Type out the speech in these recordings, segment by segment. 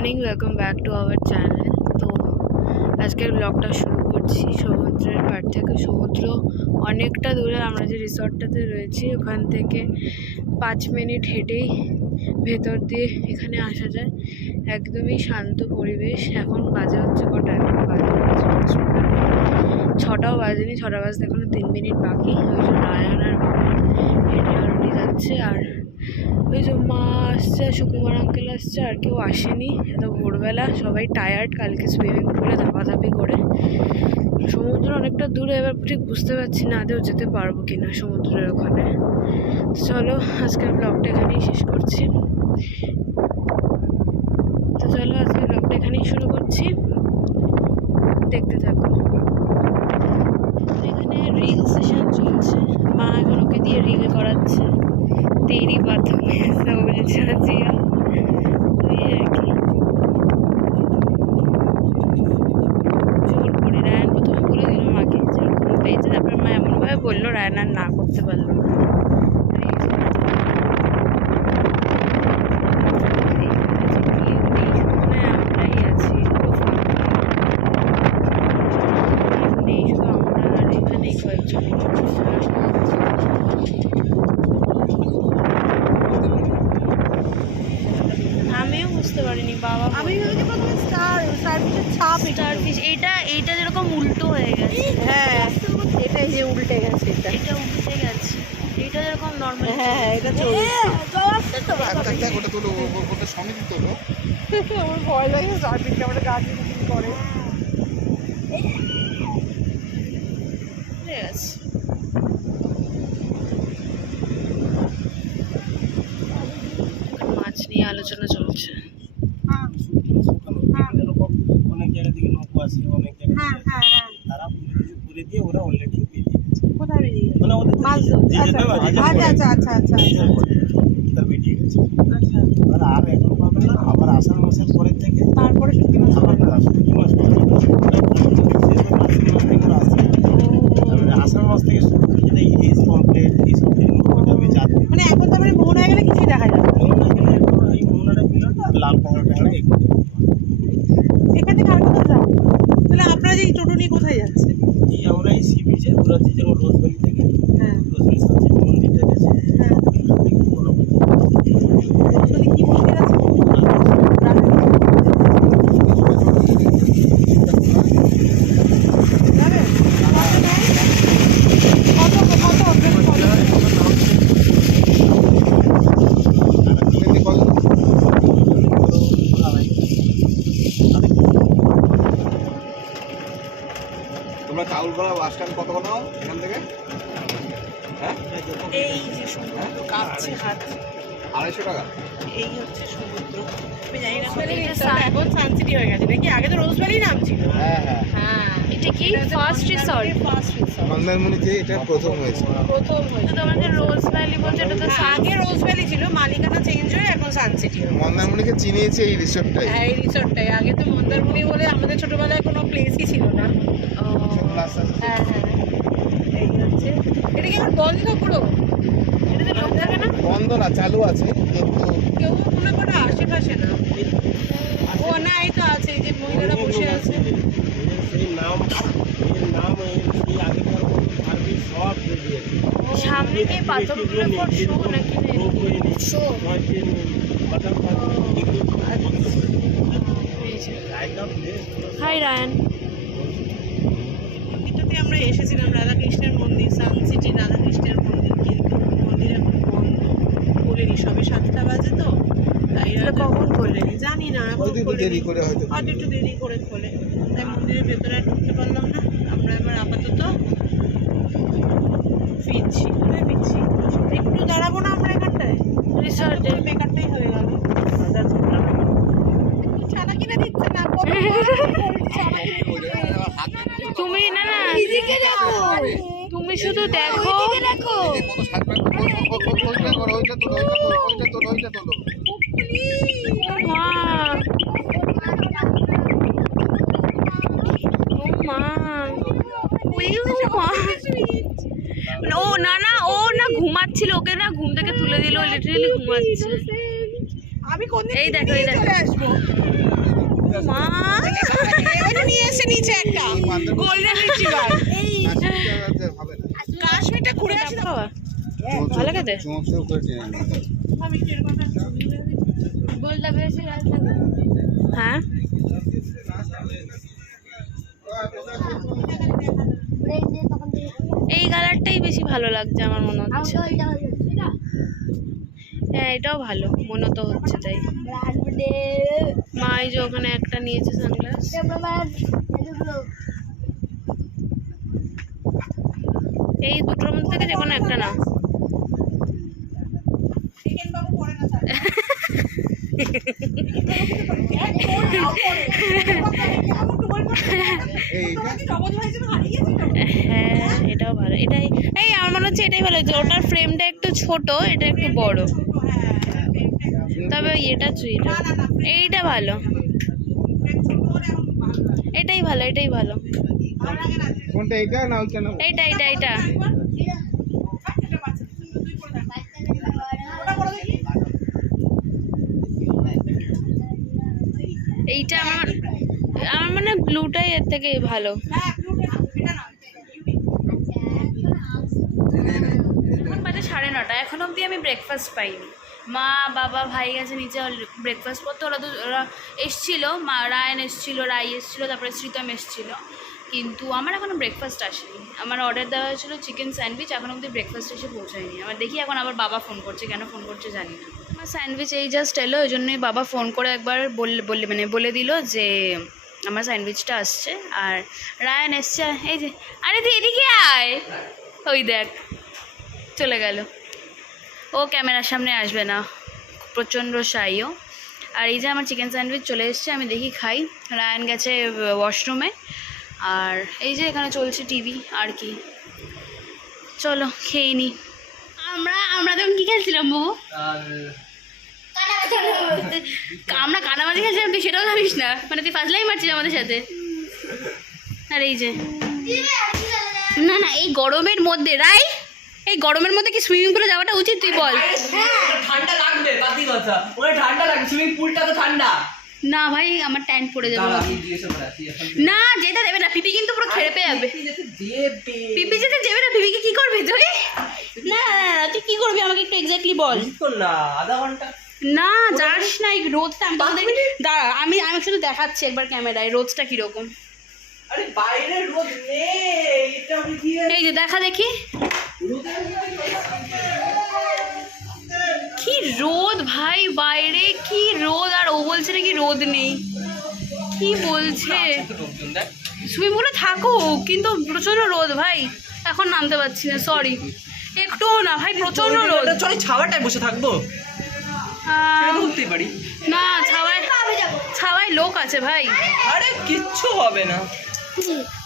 Morning, welcome back to our channel. তো আজকের ব্লগটা শুরু করছি সমুদ্রের পাড় থেকে। সমুদ্র অনেকটা দূরে, আমরা যে রিসর্টটাতে রয়েছি ওখান থেকে 5 মিনিট হেঁটেই ভেতর দিয়ে এখানে আসা যায়। একদমই শান্ত পরিবেশ। এখন বাজে হচ্ছে কটা? এখন বাজে 6টাও বাজেনি, 6টা বাজতে এখনো 3 মিনিট বাকি। ওই যে রায়ান আর হেঁটে অলরেডি যাচ্ছে, আর ওই যে মা আসছে, সুকুমার আঙ্কেল আসছে, আর কেউ আসেনি। এত ভোরবেলা সবাই টায়ার্ড, কালকে সুইমিং পুলে ধাপাধাপি করে। সমুদ্র অনেকটা দূরে, এবার ঠিক বুঝতে পারছি না আদেও যেতে পারবো কিনা সমুদ্রের ওখানে। চলো আজকের ব্লগটা এখানেই শেষ করছি। তো চলো আজকের ব্লগটা এখানেই শুরু করছি, দেখতে থাকো। এখানে রিল সেশন চলছে, মা এখন ওকে দিয়ে রিল করাচ্ছে। তেরি বাত জিয়া ওই আর কি। জোর করে রায়ান প্রথমে বলে দিল মাকে যেরকম পেয়েছে, তারপরে মা এমনভাবে বললো রায়ান আর না করতে পারলো না। আমরাই আছি, নেই শুধু আমরা, আর এখানেই কয়েকজন। আমিও বুঝতে পারিনি, বাবা আমি ভেবেছি প্রথমে স্টারফিশের ছাপ। স্টারফিশ, এইটা যেরকম উল্টো হয়ে গেছে। হ্যাঁ, এটাই যে উল্টে গেছে, এটা উল্টে গেছে, এটা যেরকম নর্মাল। হ্যাঁ এটা চলছে। আমার ভয় লাগে স্টারফিশকে, আমরা গাছ বিক্রি করে। মাছ নিয়ে আলোচনা চলছে। অনেক জায়গা থেকে নৌকো আসে, অনেক জায়গা তারা পুরে দিয়ে ওরা অলরেডি কোথায় বেরিয়ে গেছে? মানে ওদের মাছ আচ্ছা তার বেরিয়ে গেছে। আচ্ছা, আর এখন পাবে না, আবার আষাঢ় মাসের পরের থেকে তারপরে শুটকি মাছ আবার না শুটকি মাছ পাবে। আষাঢ় মাস থেকে শুরু করে যেটা ইলিশ, পমফ্রেট এইসব নৌকো যাবে যাবে। মানে এখন তো মানে মোহনা গেলে কিছুই দেখা যাবে না। এই মোহনাটা মিলন আর লাল ট্যাংরা এগুলো। এখান থেকে আর কোথাও যাবো? তাহলে আপনারা যে এই টোটো নিয়ে কোথায় যাচ্ছে? এই আমরা এই সি বিচে ঘোরাচ্ছি, যেমন রোজভ্যালি থেকে হ্যাঁ রোজভ্যালি সানসেট মন্দিরটা গেছে, হ্যাঁ, ওইখান থেকে ঘোরা হচ্ছে। রোজভ্যালি কি মন্দির আছে? যাবে? কত তোমরা চাউলপাড়া বাস স্ট্যান্ড কত নাও এখান থেকে? হ্যাঁ, এই যে সমুদ্র কাঁপছে হাত, 250 টাকা। এই হচ্ছে সমুদ্র। আমি জানি না এখন সানসিটি হয়ে গেছে নাকি, আগে তো রোজভ্যালি নাম ছিল। হ্যাঁ হ্যাঁ, হ্যাঁ, এটা কি ফার্স্ট রিসর্ট? মন্দারমণিতে এটা প্রথম হয়েছে। প্রথম হয়েছে। তো আমাদের রোজ ভ্যালি বলছে, এটা তো আগে রোজভ্যালি ছিল, মালিকানা চেঞ্জ হয়ে এখন সানসিটি হয়ে গেছে। মন্দারমণিকে চিনিয়েছে এই রিসোর্টটাই। হ্যাঁ, এই রিসর্টটাই। আগে তো মন্দারমণি বলে আমাদের ছোটবেলায় কোনো প্লেসই ছিল না। হ্যাঁ হ্যাঁ, এই হচ্ছে। এটা কি এখন বন্ধ পুরো? এটাতে লোক থাকে না? বন্ধ না, চালু আছে কিন্তু কেউ মনে করে আশেপাশে না। ও না, এই তো আছে, এই যে মহিলারা বসে আছে। সেই নাম এর নাম এই আগেকার আরবি সব দিয়ে দিয়েছে। সামনে কি পাথরগুলো পর শো নাকি? শো। Hi Ryan. এটাতে আমরা এসেছিলাম, রাধাকৃষ্ণের মন্দির, সানসিটি রাধাকৃষ্ণের মন্দির, কিন্তু মন্দির এখন বন্ধ। খোলেনি, সবে 7টা বাজে তো, তাই কখন খোলেনি জানি না, এখন দেরি করে হয়তো একটু দেরি করে খোলে, তাই মন্দিরের ভেতরে আর ঢুকতে পারলাম না। আমরা এবার আপাতত ফিরছি। কোথায় ফিরছি? একটু দাঁড়াবো না আমরা এখানটায়? রিসর্টে বেকারটাই হয়ে গেল। ছানা কিনে দিচ্ছে না, তুমি না না, তুমি শুধু দেখো। মা, ও মা, ও না না, ও না ঘুমাচ্ছিল, ওকে না ঘুম থেকে তুলে দিল, লিটারালি ঘুমাচ্ছে। আমি কোন দিন এই দেখো, এই দেখো। চলে আসবো। মা এটা নিয়ে এসে নিচে একটা গোল্ডেন রিট্রিভার। হবে না কাশ্মীরটা ঘুরে আসি না। খাওয়া ভালো খেতে চমচম করে টেনে নিতে হবে। হ্যাঁ এই কালারটাই বেশি ভালো লাগছে আমার মনে হচ্ছে। হ্যাঁ এটাও ভালো মনে তো হচ্ছে তাই। মা এই যে ওখানে একটা নিয়েছে সানগ্লাস। এই দুটোর মধ্যে থেকে যে কোনো একটা না। হ্যাঁ এটাও ভালো। এটাই এই আমার মনে হচ্ছে এটাই ভালো হচ্ছে। ওটার ফ্রেমটা একটু ছোট, এটা একটু বড়। তবে এটা চুইটা এইটা ভালো, এটাই ভালো, এটাই ভালো। কোনটা এটা না ওইটা না? এইটা এইটা এইটা এইটা আমার আমার মানে ব্লুটাই এর থেকে ভালো। এখন বাজে 9:30, এখন অবধি আমি ব্রেকফাস্ট পাইনি। মা বাবা ভাই গেছে নিচে ব্রেকফাস্ট করতে। ওরা এসছিল, মা রায়ন এসছিল, রাই এসছিল, তারপরে শ্রীতম এসছিল, কিন্তু আমার এখনও ব্রেকফাস্ট আসেনি। আমার অর্ডার দেওয়া হয়েছিল চিকেন স্যান্ডউইচ, এখন অবধি ব্রেকফাস্ট এসে পৌঁছায়নি। আমার দেখি এখন আবার বাবা ফোন করছে, কেন ফোন করছে জানি না। আমার স্যান্ডউইচ এই জাস্ট এলো, ওই জন্যই বাবা ফোন করে একবার বলে দিল যে আমার স্যান্ডউইচটা আসছে। আর রায়ান এসছে, এই যে আরে তুই এদিকে আয়, ওই দেখ চলে গেল। ও ক্যামেরার সামনে আসবে না, প্রচণ্ড শাইও। আর এই যে আমার চিকেন স্যান্ডউইচ চলে এসছে, আমি দেখি খাই। রায়ান গেছে ওয়াশরুমে, আর এই যে এখানে চলছে টিভি আর কি। চলো খেয়ে নি। আমরা তখন কী খেলছিলাম বাবু? আমরা কানামাছি খেলছিলাম, তুই সেটাও জানিস না? মানে তুই ফাজলাই মারছিস আমাদের সাথে। আর এই যে না না এই গরমের মধ্যে রাই, এই গরমের মধ্যে কি সুইমিং পুলে যাওয়াটা উচিত তুই বল? ঠান্ডা লাগবে, বাতি কথা ওরে ঠান্ডা লাগবে, সুইমিং পুলটা তো ঠান্ডা না ভাই আমার ট্যান পড়ে যাবে। না যেতে দেবে না, পিপি কিন্তু পুরো খেড়ে যাবে। পিপি যেতে দেবে না, পিপিকে কি করবি তুই? না তুই কি করবি আমাকে একটু এক্স্যাক্টলি বল না। আধা ঘন্টা না যাস না, এই রোদটা আমি তোদের দাঁড়া, আমি শুধু দেখাচ্ছি একবার ক্যামেরায় রোদটা কিরকম। আরে বাইরে রোদ নেই, এটা আমি কি এই যে দেখা দেখি কি রোদ ভাই বাইরে, কি রোদ। আর ও বলছে নাকি রোদ নেই, কি বলছে? সুইমিং পুলে থাকো কিন্তু প্রচন্ড রোদ ভাই, এখন নামতে পারছি না, সরি। একটুও না ভাই, প্রচন্ড রোদ। চলে ছাওয়াটায় বসে থাকবো, বলতেই পারি না ছাওয়ায় লোক আছে ভাই। আরে কিচ্ছু হবে না,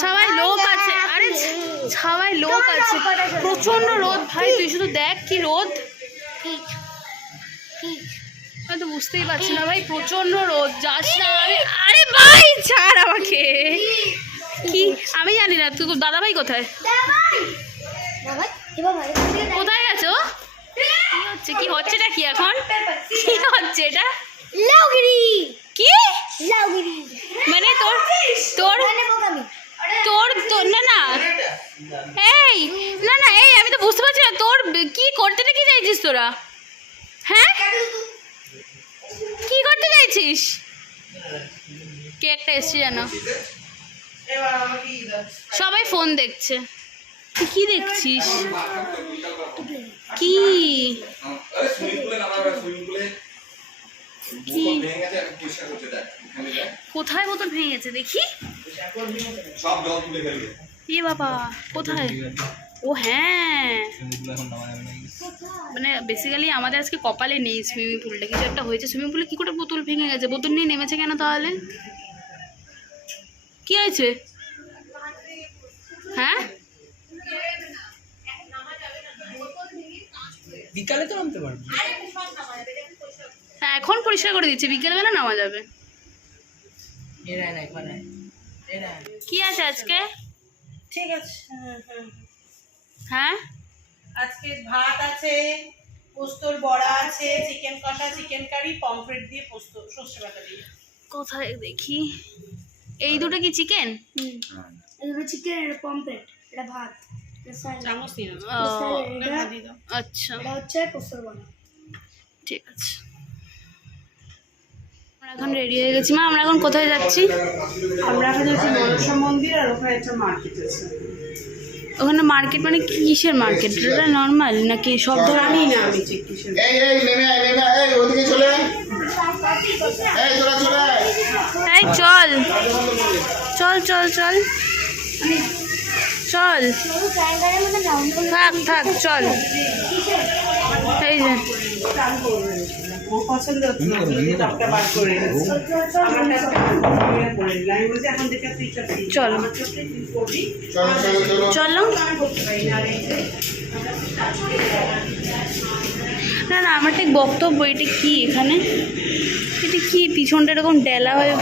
ছাওয়ায় লোক আছে। আরে ছাওয়ায় লোক আছে, প্রচন্ড রোদ ভাই, তুই শুধু দেখ কি রোদ। আমি তো বুঝতেই পারছি না ভাই, প্রচন্ড রোদ, যাস না। আরে ভাই ছাড় আমাকে, কি আমি জানি না। তুই দাদা ভাই কোথায় কোথায় গেছো? কি হচ্ছেটা কি এখন? কি হচ্ছে এটা? কি মানে তোর তোর তোর তোর না না এই না না এই আমি তো বুঝতে পারছি না তোর কি করতে কি চাইছিস তোরা? হ্যাঁ কি করতে চাইছিস? কে একটা এসছে জানো, সবাই ফোন দেখছে। তুই কি দেখছিস? কি কোথায় বোতল ভেঙে গেছে দেখি? এ বাবা কোথায়? ও হ্যাঁ, মানে বেসিক্যালি আমাদের আজকে কপালে নেই সুইমিং পুলটা, কিছু একটা হয়েছে সুইমিং পুলে। কি করে বোতল ভেঙে গেছে? বোতল নিয়ে নেমেছে কেন তাহলে? কি হয়েছে? হ্যাঁ বিকালে তো নামতে পারবো। হ্যাঁ এখন পরিষ্কার করে দিচ্ছে, বিকেলবেলা নামা যাবে। কি আছে আজকে? ঠিক আছে। হ্যাঁ আজকে ভাত আছে, পোস্তর বড়া আছে, চিকেন কষা, চিকেন কারি, পমফ্রেট দিয়ে পোস্ত, সর্ষে বাটা দিয়ে। কোথায় দেখি, এই দুটো কি চিকেন? এগুলো চিকেন, এটা পমফ্রেট, এটা ভাত, এটা স্যালাড। চামচ নিয়ে নাও। আচ্ছা এটা হচ্ছে কোসল বড়া। ঠিক আছে, আমরা এখন রেডি হয়ে গেছি। মা আমরা এখন কোথায় যাচ্ছি? আমরা এখন যাচ্ছি মনসা মন্দির, আর ওখানে একটা মার্কেট আছে। ওখানে মার্কেট মানে কিসের মার্কেট? এটা নর্মাল নাকি সব জানি না আমি ঠিক কিসের। ওদিকে চলে চলে এই চল চল চল চল চল, থাক থাক চল। এই যে ও পছন্দ হচ্ছে না, তুমি টপটা বার করে এনেছো। আমরা একটা করে নিলাম। আমি বলছি এখন দেখে তুই চাচ্ছি। চলো আমার চোখে তুই করবি। চলো। আমি করতে পারি না, আর এই যে না না, আমার ঠিক বক্তব্য, এটা কি এখানে, এটা কি পিছনটা এরকম ডেলা হয়ে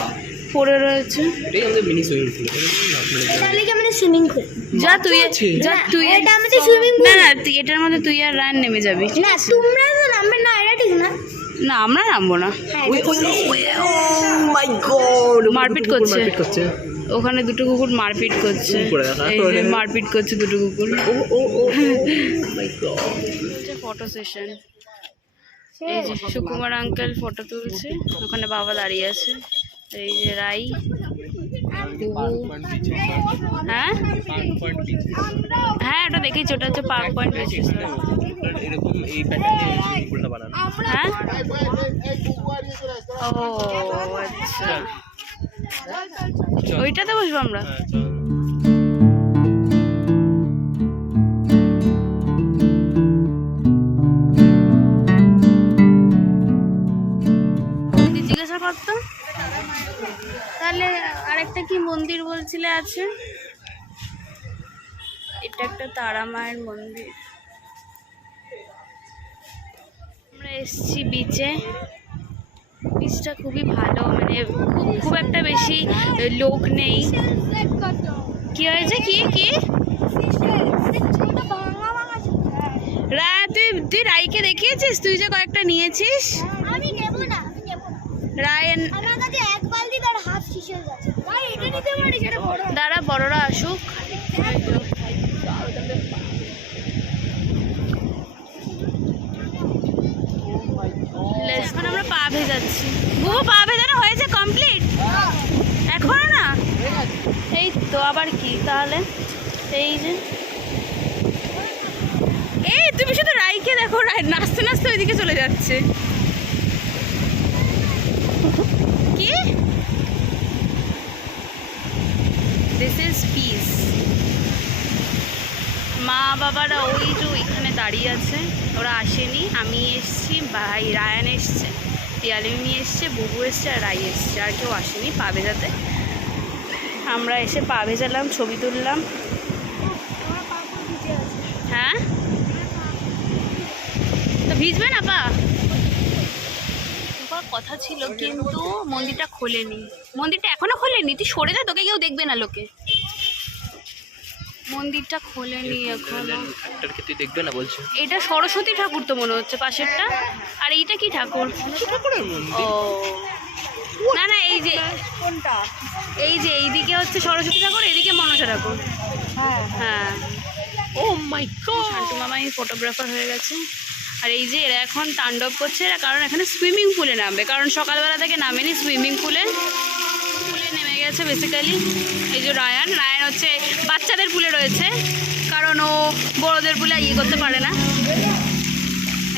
পড়ে রয়েছে? এটাই আমাদের মিনি সুইমিং পুল। এটা লিখে আমাদের সুইমিং পুল। যা তুই যা তুই, এটা আমাদের সুইমিং না না তুই এটার মধ্যে তুই আর রায়ন নেমে যাবি। না তোমরা তো নামবে না, এটা ঠিক না। না আমরা নামবো না, মাই গড, মারপিট করছে করছে। ওখানে দুটো কুকুর মারপিট করছে, করে দেখা। এই যে মারপিট করছে দুটো কুকুর। মাই গড। ফটো সেশন, এই যে সুকুমার আঙ্কেল ফটো তুলছে, ওখানে বাবা দাঁড়িয়ে আছে, এই যে রাই, বুবু। হ্যাঁ হ্যাঁ ওটা দেখেছি, ওটা হচ্ছে পার্ক পয়েন্ট। এরকম এই প্যাটার্নে সুইমিং পুলটা বানানো। হ্যাঁ ও আচ্ছা, ওইটাতে বসবো আমরা। জিজ্ঞাসা করতো তাহলে আরেকটা কি মন্দির বলছিলে আছে? এটা একটা তারা মায়ের মন্দির। আমরা এসছি বিচে, বিচটা খুবই ভালো, মানে খুব একটা বেশি লোক নেই। কি হয়েছে? কি কি রায়, তুই রাইকে দেখিয়েছিস? তুই যে কয়েকটা নিয়েছিস। আমি নেব না, আমি নেব না। রায়ন আমার কাছে এক বালতি তার হাফ শেষ হয়ে গেছে। ভাই এটা নিতে পারি, সেটা বড়। দ্বারা বড়রা আসুক। এখন আমরা পা ভেজাচ্ছি। বুবু পা ভেজানো হয়েছে কমপ্লিট? এখনো না? এই তো আবার কি তাহলে? এই যে এই তুমি শুধু রাইকে দেখো, রাই নাচতে নাচতে ওইদিকে চলে যাচ্ছে। কি দিস ইজ পিস। মা বাবারা ওই যে ওইখানে দাঁড়িয়ে আছে, ওরা আসেনি। আমি এসছি, ভাই রায়ান এসছে, পিয়ালিমি এসছে, বুবু এসছে, আর রাই এসছে, আর কেউ আসেনি পা ভেজাতে। আমরা এসে পা ভেজালাম, ছবি তুললাম। হ্যাঁ তো ভিজবে না পা? কথা ছিল কিন্তু মন্দিরটা খোলেনি, মন্দিরটা এখনো খোলেনি। তুই সরে যা, তোকে কেউ দেখবে না লোকে। মন্দিরটা খোলেনি এখনো। একটারকে তুই দেখবে না বলছে। এটা সরস্বতী ঠাকুর তো মনে হচ্ছে পাশেরটা। আর এইটা কি ঠাকুর? ও না না, এই যে কোনটা, এই যে এইদিকে হচ্ছে সরস্বতী ঠাকুর, এইদিকে মনসা ঠাকুর। হ্যাঁ ও মাই গড, শান্তু মামাই ফটোগ্রাফার হয়ে গেছে। আর এই যে এরা এখন তাণ্ডব করছে, এরা কারণ এখানে সুইমিং পুলে নামবে, কারণ সকালবেলা থেকে নামেনি সুইমিং পুলে নেমে গেছে বেসিক্যালি। এই যে রায়ান হচ্ছে বাচ্চাদের পুলে রয়েছে, কারণ ও বড়দের পুলে ইয়ে করতে পারে না।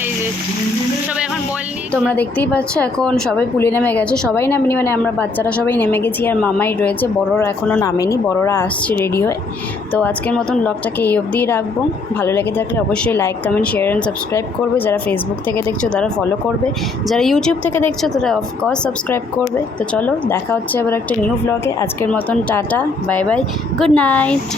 এই যে সবাই এখন বল নিয়ে, তোমরা দেখতেই পাচ্ছ এখন সবাই পুলে নেমে গেছে। সবাই নামেনি মানে আমরা বাচ্চারা সবাই নেমে গেছি, আর মামাই রয়েছে, বড়রা এখনও নামেনি, বড়রা আসছে রেডি হয়ে। তো আজকের মতন ব্লগটাকে এই অবধিই রাখবো। ভালো লেগে থাকলে অবশ্যই like, comment, share and subscribe করবে। যারা ফেসবুক থেকে দেখছো তারা ফলো করবে, যারা ইউটিউব থেকে দেখছো তারা অফকোর্স সাবস্ক্রাইব করবে। তো চলো দেখা হচ্ছে আবার একটা নিউ ব্লগে। আজকের মতন tata, bye bye, good night.